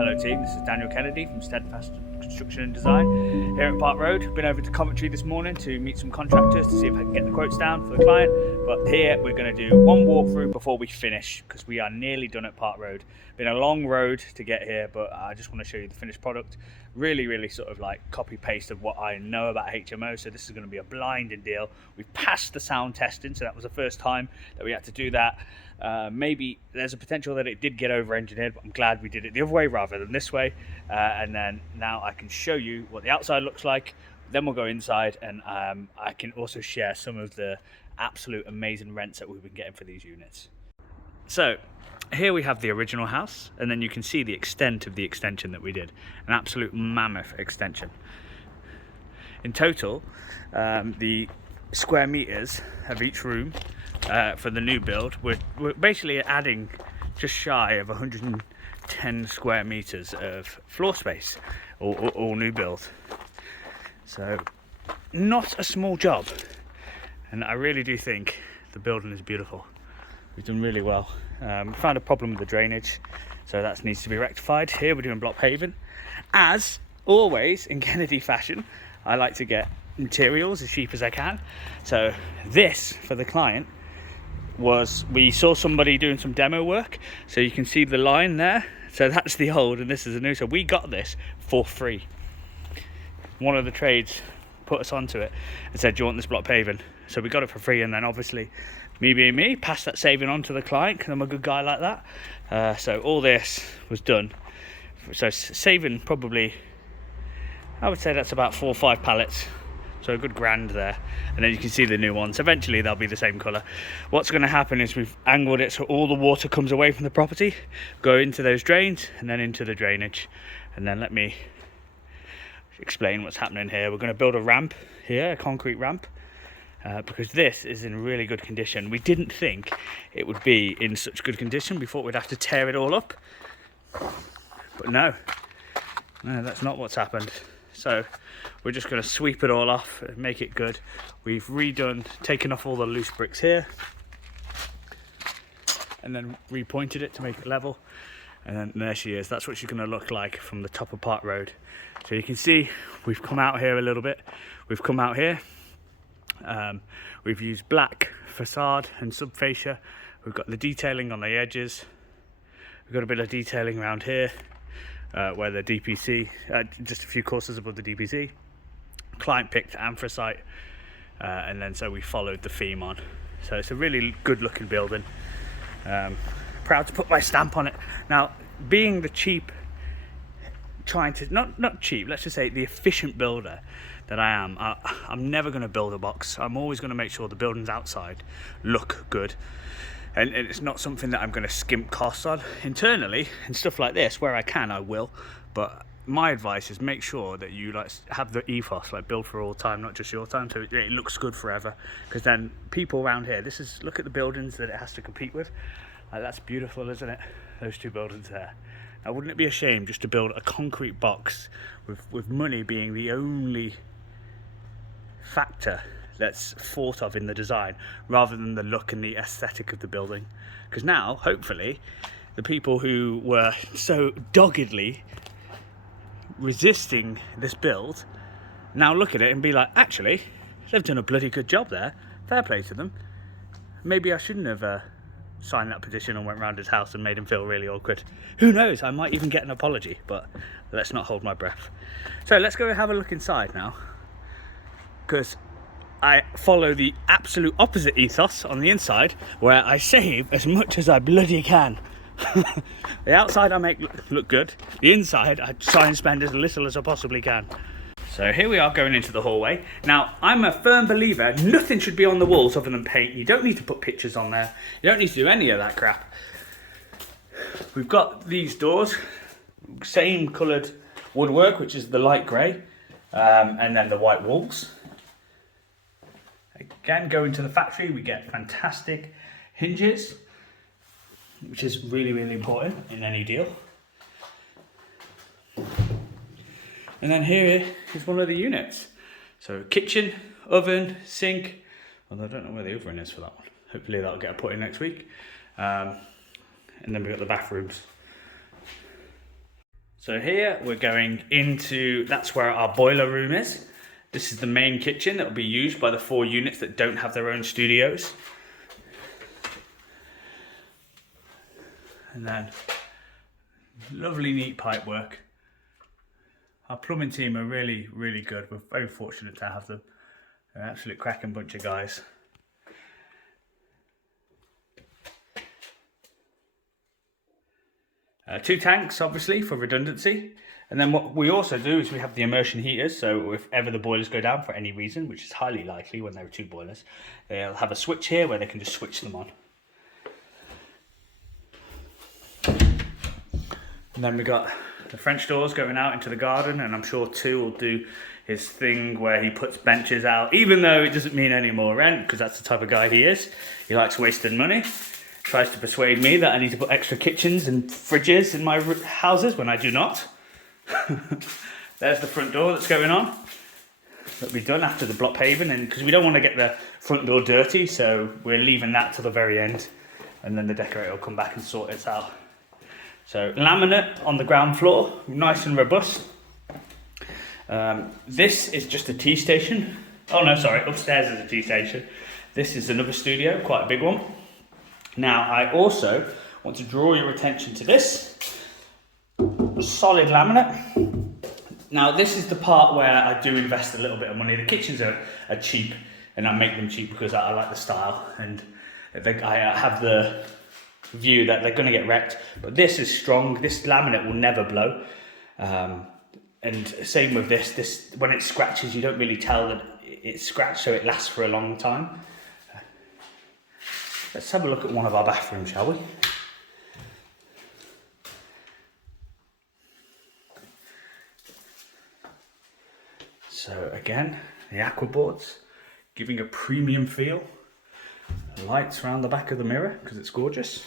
Hello team, this is Daniel Kennedy from Steadfast Construction and Design here at Park Road. Been over to Coventry this morning to meet some contractors to see if I can get the quotes down for the client. But here we're going to do one walkthrough before we finish because we are nearly done at Park Road. Been a long road to get here, but I just want to show you the finished product. Really sort of like copy paste of what I know about HMO. So this is going to be a blinding deal. We've passed the sound testing, so that was the first time that we had to do that. Maybe there's a potential that it did get over engineered, but I'm glad we did it the other way rather than this way. And then now I can show you what the outside looks like. Then we'll go inside, and I can also share some of the absolute amazing rents that we've been getting for these units. So here we have the original house, and then you can see the extent of the extension that we did. An absolute mammoth extension. In total, the square meters of each room for the new build, we're basically adding just shy of 110 square meters of floor space, all new build. So not a small job, and I really do think the building is beautiful. We've done really well. Found a problem with the drainage, so that needs to be rectified. Here we're doing block paving. As always in Kennedy fashion, I like to get materials as cheap as I can. So this for the client was, we saw somebody doing some demo work, so you can see the line there. So that's the old and this is the new, so we got this for free. One of the trades put us onto it and said, do you want this block paving? So we got it for free, and then obviously me being me, passed that saving on to the client because I'm a good guy like that. So all this was done, so saving probably, I would say that's about 4 or 5 pallets. So a good grand there, and then you can see the new ones. Eventually they'll be the same colour. What's going to happen is we've angled it so all the water comes away from the property, go into those drains, and then into the drainage. And then let me explain what's happening here. We're going to build a ramp here, a concrete ramp, because this is in really good condition. We didn't think it would be in such good condition. We thought we'd have to tear it all up, but no, that's not what's happened. So we're just going to sweep it all off and make it good. We've taken off all the loose bricks here, and then repointed it to make it level. And then there she is. That's what she's going to look like from the top of Park Road. So you can see we've come out here a little bit. We've come out here. We've used black facade and subfascia. We've got the detailing on the edges. We've got a bit of detailing around here. Where the DPC, just a few courses above the DPC, client picked anthracite, and then so we followed the theme on. So it's a really good looking building. Proud to put my stamp on it. Now, being the cheap, not cheap, let's just say the efficient builder that I am, I'm never going to build a box. I'm always going to make sure the buildings outside look good. And it's not something that I'm going to skimp costs on. Internally and stuff like this, where I can, I will. But my advice is make sure that you have the ethos, like build for all time, not just your time, so it looks good forever. Because then people around here, look at the buildings that it has to compete with. That's beautiful, isn't it? Those 2 buildings there. Now, wouldn't it be a shame just to build a concrete box with money being the only factor that's thought of in the design, rather than the look and the aesthetic of the building? Because now, hopefully, the people who were so doggedly resisting this build now look at it and be like, actually, they've done a bloody good job there. Fair play to them. Maybe I shouldn't have signed that petition and went round his house and made him feel really awkward. Who knows? I might even get an apology, but let's not hold my breath. So let's go have a look inside now, because I follow the absolute opposite ethos on the inside, where I save as much as I bloody can. The outside I make look good. The inside I try and spend as little as I possibly can. So here we are going into the hallway. Now, I'm a firm believer, nothing should be on the walls other than paint. You don't need to put pictures on there. You don't need to do any of that crap. We've got these doors, same coloured woodwork, which is the light grey, and then the white walls. Again, going to the factory, we get fantastic hinges, which is really important in any deal. And then here is one of the units. So kitchen, oven, sink. Although I don't know where the oven is for that one. Hopefully that'll get put in next week. And then we've got the bathrooms. So here we're going into, that's where our boiler room is. This is the main kitchen that will be used by the 4 units that don't have their own studios. And then lovely neat pipe work. Our plumbing team are really, really good. We're very fortunate to have them. They're an absolute cracking bunch of guys. Two tanks, obviously, for redundancy. And then what we also do is we have the immersion heaters. So if ever the boilers go down for any reason, which is highly likely when there are 2 boilers, they'll have a switch here where they can just switch them on. And then we got the French doors going out into the garden, and I'm sure Tu will do his thing where he puts benches out, even though it doesn't mean any more rent, because that's the type of guy he is. He likes wasting money. Tries to persuade me that I need to put extra kitchens and fridges in my houses when I do not. There's the front door that's going on. That'll be done after the block paving, and because we don't want to get the front door dirty, so we're leaving that till the very end, and then the decorator will come back and sort it out. So laminate on the ground floor, nice and robust. This is just a tea station. Oh no, sorry, upstairs is a tea station. This is another studio, quite a big one. Now, I also want to draw your attention to this solid laminate. Now, this is the part where I do invest a little bit of money. The kitchens are cheap, and I make them cheap because I like the style, and I have the view that they're going to get wrecked. But this is strong. This laminate will never blow. And same with this. When it scratches, you don't really tell that it's scratched, so it lasts for a long time. Let's have a look at one of our bathrooms, shall we? So again, the aqua boards, giving a premium feel. Lights around the back of the mirror, because it's gorgeous.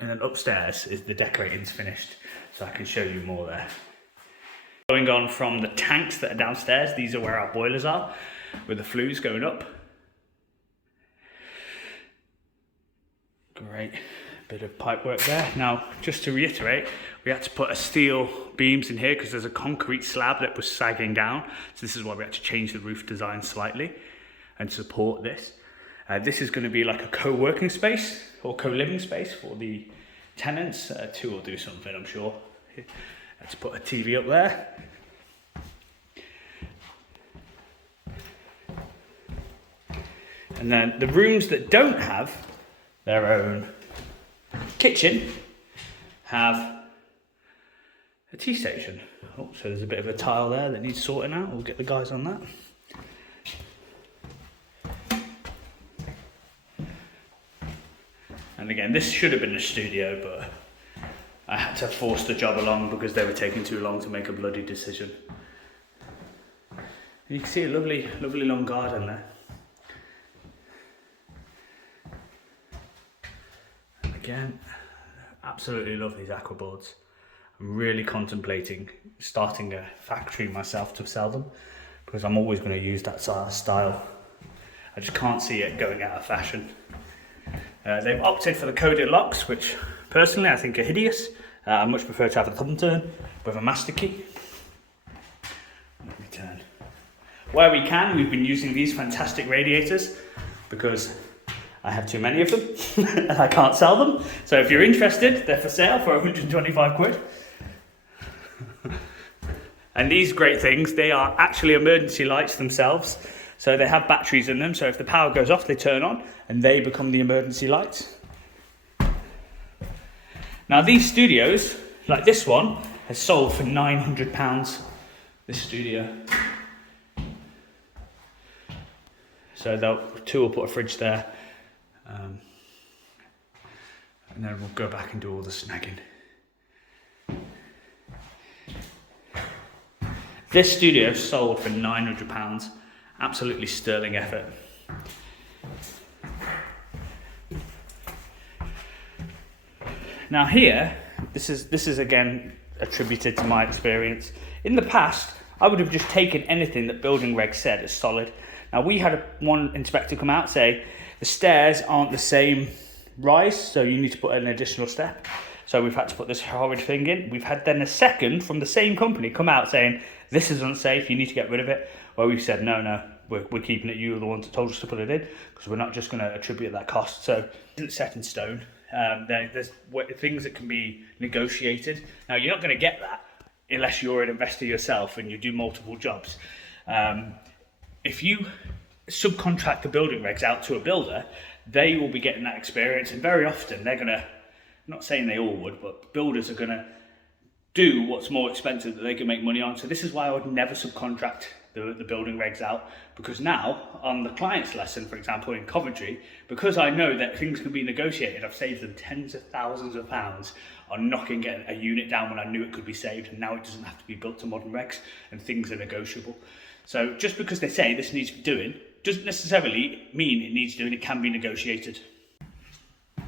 And then upstairs is the decorating's finished, so I can show you more there. Going on from the tanks that are downstairs, these are where our boilers are, with the flues going up. Great bit of pipe work there. Now, just to reiterate, we had to put a steel beams in here because there's a concrete slab that was sagging down. So this is why we had to change the roof design slightly and support this. This is going to be like a co-working space or co-living space for the tenants. Tu will do something, I'm sure. Let's put a TV up there. And then the rooms that don't have their own kitchen have a tea station. Oh, so there's a bit of a tile there that needs sorting out. We'll get the guys on that. And again, this should have been a studio, but I had to force the job along because they were taking too long to make a bloody decision. And you can see a lovely, lovely long garden there. Again, absolutely love these aqua boards. I'm really contemplating starting a factory myself to sell them because I'm always going to use that style. I just can't see it going out of fashion. They've opted for the coded locks, which personally I think are hideous. I much prefer to have a thumb turn with a master key. Let me turn. Where we can, we've been using these fantastic radiators because I have too many of them and I can't sell them. So if you're interested, they're for sale for 125 quid. And these great things, they are actually emergency lights themselves. So they have batteries in them. So if the power goes off, they turn on and they become the emergency lights. Now these studios, like this one, has sold for £900, this studio. So Tu will put a fridge there. And then we'll go back and do all the snagging. This studio sold for £900. Absolutely sterling effort. Now here, this is again attributed to my experience. In the past, I would have just taken anything that building regs said as solid. Now we had one inspector come out say the stairs aren't the same rise, so you need to put an additional step. So we've had to put this horrid thing in. We've had then a second from the same company come out saying, this is unsafe, you need to get rid of it. Well, we've said, no, we're keeping it. You were the ones that told us to put it in, because we're not just going to attribute that cost. So it isn't set in stone. There's things that can be negotiated. Now, you're not going to get that unless you're an investor yourself and you do multiple jobs. If you subcontract the building regs out to a builder, they will be getting that experience, and very often they're going to, I'm not saying they all would, but builders are going to do what's more expensive that they can make money on. So this is why I would never subcontract the building regs out, because now on the client's lesson, for example, in Coventry, because I know that things can be negotiated, I've saved them tens of thousands of pounds on knocking a unit down when I knew it could be saved, and now it doesn't have to be built to modern regs and things are negotiable. So just because they say this needs doing doesn't necessarily mean it needs doing. It can be negotiated. And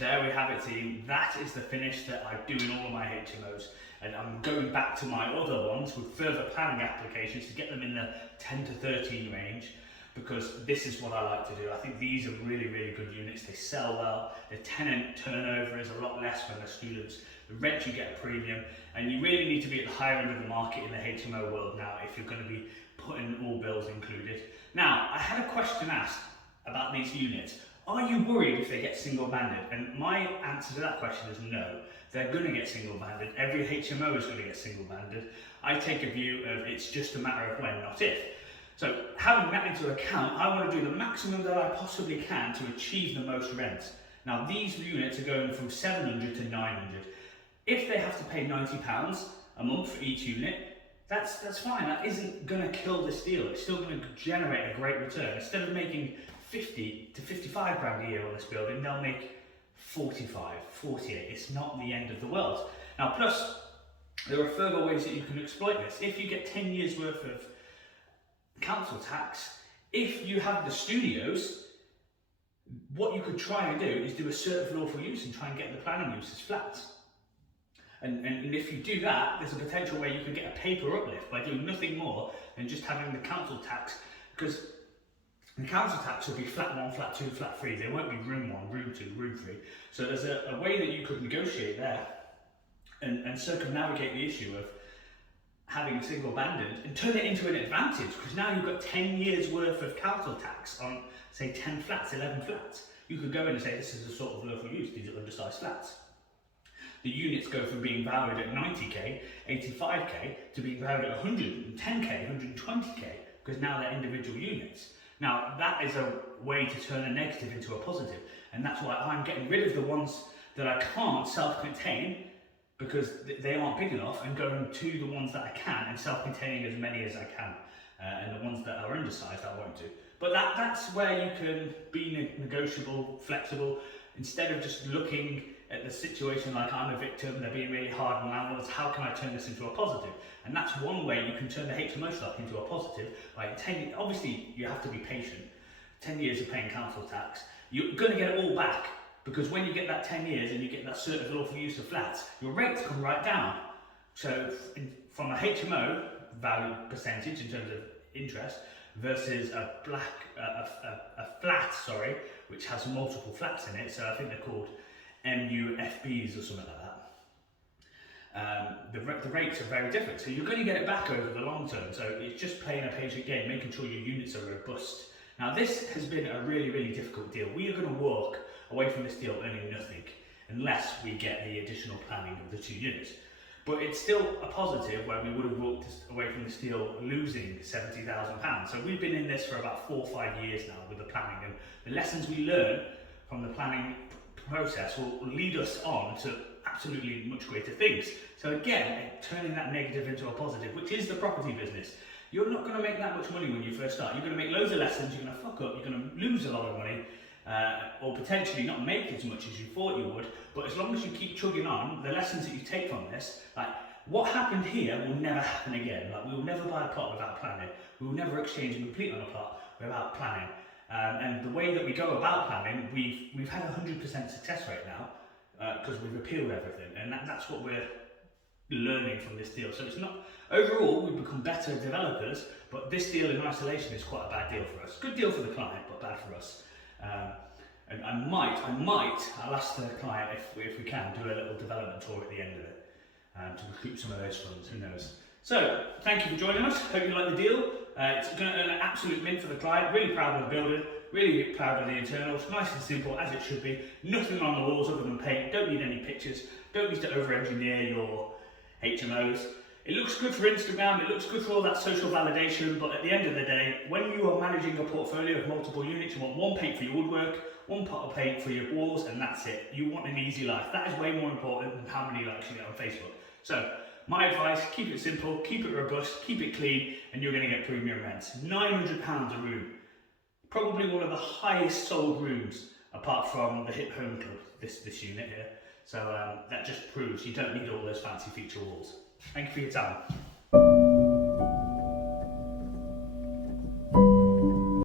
there we have it, team. That is the finish that I do in all of my HMOs. And I'm going back to my other ones with further planning applications to get them in the 10 to 13 range, because this is what I like to do. I think these are really, really good units. They sell well. The tenant turnover is a lot less when they're students. The rent, you get a premium, and you really need to be at the higher end of the market in the HMO world now if you're going to be putting all bills included. Now, I had a question asked about these units. Are you worried if they get single-banded? And my answer to that question is no. They're going to get single-banded. Every HMO is going to get single-banded. I take a view of it's just a matter of when, not if. So having that into account, I want to do the maximum that I possibly can to achieve the most rent. Now, these units are going from 700 to 900. If they have to pay £90 a month for each unit, that's fine. That isn't going to kill this deal. It's still going to generate a great return. Instead of making 50 to 55 grand a year on this building, they'll make 45, 48. It's not the end of the world. Now, plus, there are further ways that you can exploit this. If you get 10 years worth of council tax, if you have the studios, what you could try and do is do a cert of lawful use and try and get the planning use as flats. And if you do that, there's a potential where you could get a paper uplift by doing nothing more than just having the council tax, because the council tax will be flat 1, flat 2, flat 3. There won't be room 1, room 2, room 3. So there's a way that you could negotiate there and circumnavigate the issue of having single-banded and turn it into an advantage, because now you've got 10 years worth of council tax on, say, 10 flats, 11 flats. You could go in and say, this is a sort of lawful use, these are undersized flats. The units go from being valued at 90k, 85k, to being valued at 110k, 120k, because now they're individual units. Now, that is a way to turn a negative into a positive, and that's why I'm getting rid of the ones that I can't self-contain, because they aren't big enough, and going to the ones that I can and self-containing as many as I can, and the ones that are undersized I won't do. But that's where you can be negotiable, flexible, instead of just looking at the situation like I'm a victim, they're being really hard on landlords, how can I turn this into a positive? And that's one way you can turn the HMO stock into a positive. Like obviously you have to be patient. 10 years of paying council tax, you're going to get it all back, because when you get that 10 years and you get that cert of lawful use of flats, your rates come right down. So from a HMO value percentage in terms of interest versus a flat, which has multiple flats in it, so I think they're called MUFBs or something like that. The rates are very different, so you're going to get it back over the long term. So it's just playing a patient game, making sure your units are robust. Now, this has been a really, really difficult deal. We are going to walk away from this deal earning nothing unless we get the additional planning of the 2 units. But it's still a positive where we would have walked away from this deal losing £70,000. So we've been in this for about 4 or 5 years now with the planning, and the lessons we learn from the planning process will lead us on to absolutely much greater things. So again, turning that negative into a positive, which is the property business. You're not going to make that much money when you first start. You're going to make loads of lessons, you're going to fuck up, you're going to lose a lot of money, or potentially not make as much as you thought you would. But as long as you keep chugging on, the lessons that you take from this, like what happened here will never happen again. Like, we will never buy a plot without planning. We will never exchange and complete on a plot without planning. And the way that we go about planning, we've had a 100% success rate now, because we've appealed everything, and that's what we're learning from this deal. So it's not, overall we've become better developers, but this deal in isolation is quite a bad deal for us. Good deal for the client, but bad for us. And I'll ask the client if we can do a little development tour at the end of it to recoup some of those funds, who knows. So, thank you for joining us, hope you like the deal. It's going to earn an absolute mint for the client, really proud of the building, really proud of the internals, nice and simple as it should be, nothing on the walls other than paint, don't need any pictures, don't need to over-engineer your HMOs. It looks good for Instagram, it looks good for all that social validation, but at the end of the day, when you are managing a portfolio of multiple units, you want one paint for your woodwork, one pot of paint for your walls, and that's it. You want an easy life. That is way more important than how many likes you get on Facebook. So, my advice, keep it simple, keep it robust, keep it clean, and you're going to get premium rents. £900 a room. Probably one of the highest sold rooms, apart from the Hip Home Club, this unit here. So that just proves you don't need all those fancy feature walls. Thank you for your time.